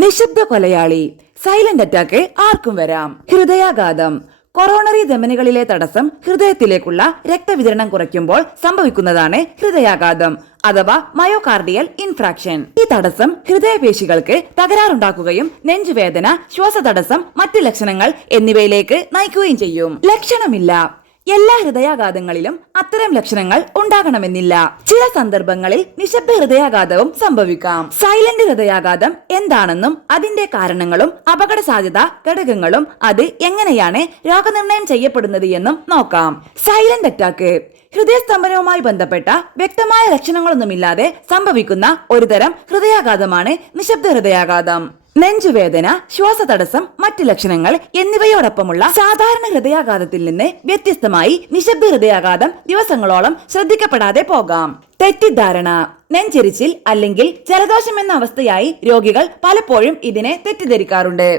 നിശബ്ദ കൊലയാളി, silent attack ആർക്കും വരാം. ഹൃദയാഘാതം, കൊറോണറി ധമനികളിലെ തടസ്സം ഹൃദയത്തിലേക്കുള്ള രക്തവിതരണം കുറയ്ക്കുമ്പോൾ സംഭവിക്കുന്നതാണ് ഹൃദയാഘാതം അഥവാ മയോകാർഡിയൽ ഇൻഫ്രാക്ഷൻ. ഈ തടസ്സം ഹൃദയപേശികൾക്ക് തകരാറുണ്ടാക്കുകയും നെഞ്ചുവേദന, ശ്വാസതടസ്സം, മറ്റ് ലക്ഷണങ്ങൾ എന്നിവയിലേക്ക് നയിക്കുകയും ചെയ്യും. ലക്ഷണമില്ല. എല്ലാ ഹൃദയാഘാതങ്ങളിലും അത്തരം ലക്ഷണങ്ങൾ ഉണ്ടാകണമെന്നില്ല. ചില സന്ദർഭങ്ങളിൽ നിശബ്ദ ഹൃദയാഘാതവും സംഭവിക്കാം. സൈലന്റ് ഹൃദയാഘാതം എന്താണെന്നും അതിന്റെ കാരണങ്ങളും അപകട സാധ്യത ഘടകങ്ങളും അത് എങ്ങനെയാണ് രോഗനിർണയം ചെയ്യപ്പെടുന്നത് എന്നും നോക്കാം. സൈലന്റ് അറ്റാക്ക് ഹൃദയസ്തംഭനവുമായി ബന്ധപ്പെട്ട വ്യക്തമായ ലക്ഷണങ്ങളൊന്നുമില്ലാതെ സംഭവിക്കുന്ന ഒരുതരം ഹൃദയാഘാതമാണ് നിശബ്ദ ഹൃദയാഘാതം. നെഞ്ചുവേദന, ശ്വാസതടസ്സം, മറ്റ് ലക്ഷണങ്ങൾ എന്നിവയോടൊപ്പമുള്ള സാധാരണ ഹൃദയാഘാതത്തിൽ നിന്ന് വ്യത്യസ്തമായി നിശബ്ദ ഹൃദയാഘാതം ദിവസങ്ങളോളം ശ്രദ്ധിക്കപ്പെടാതെ പോകാം. തെറ്റിദ്ധാരണ, നെഞ്ചെരിച്ചിൽ അല്ലെങ്കിൽ ജലദോഷം എന്ന അവസ്ഥയായി രോഗികൾ പലപ്പോഴും ഇതിനെ തെറ്റിദ്ധരിക്കാറുണ്ട്.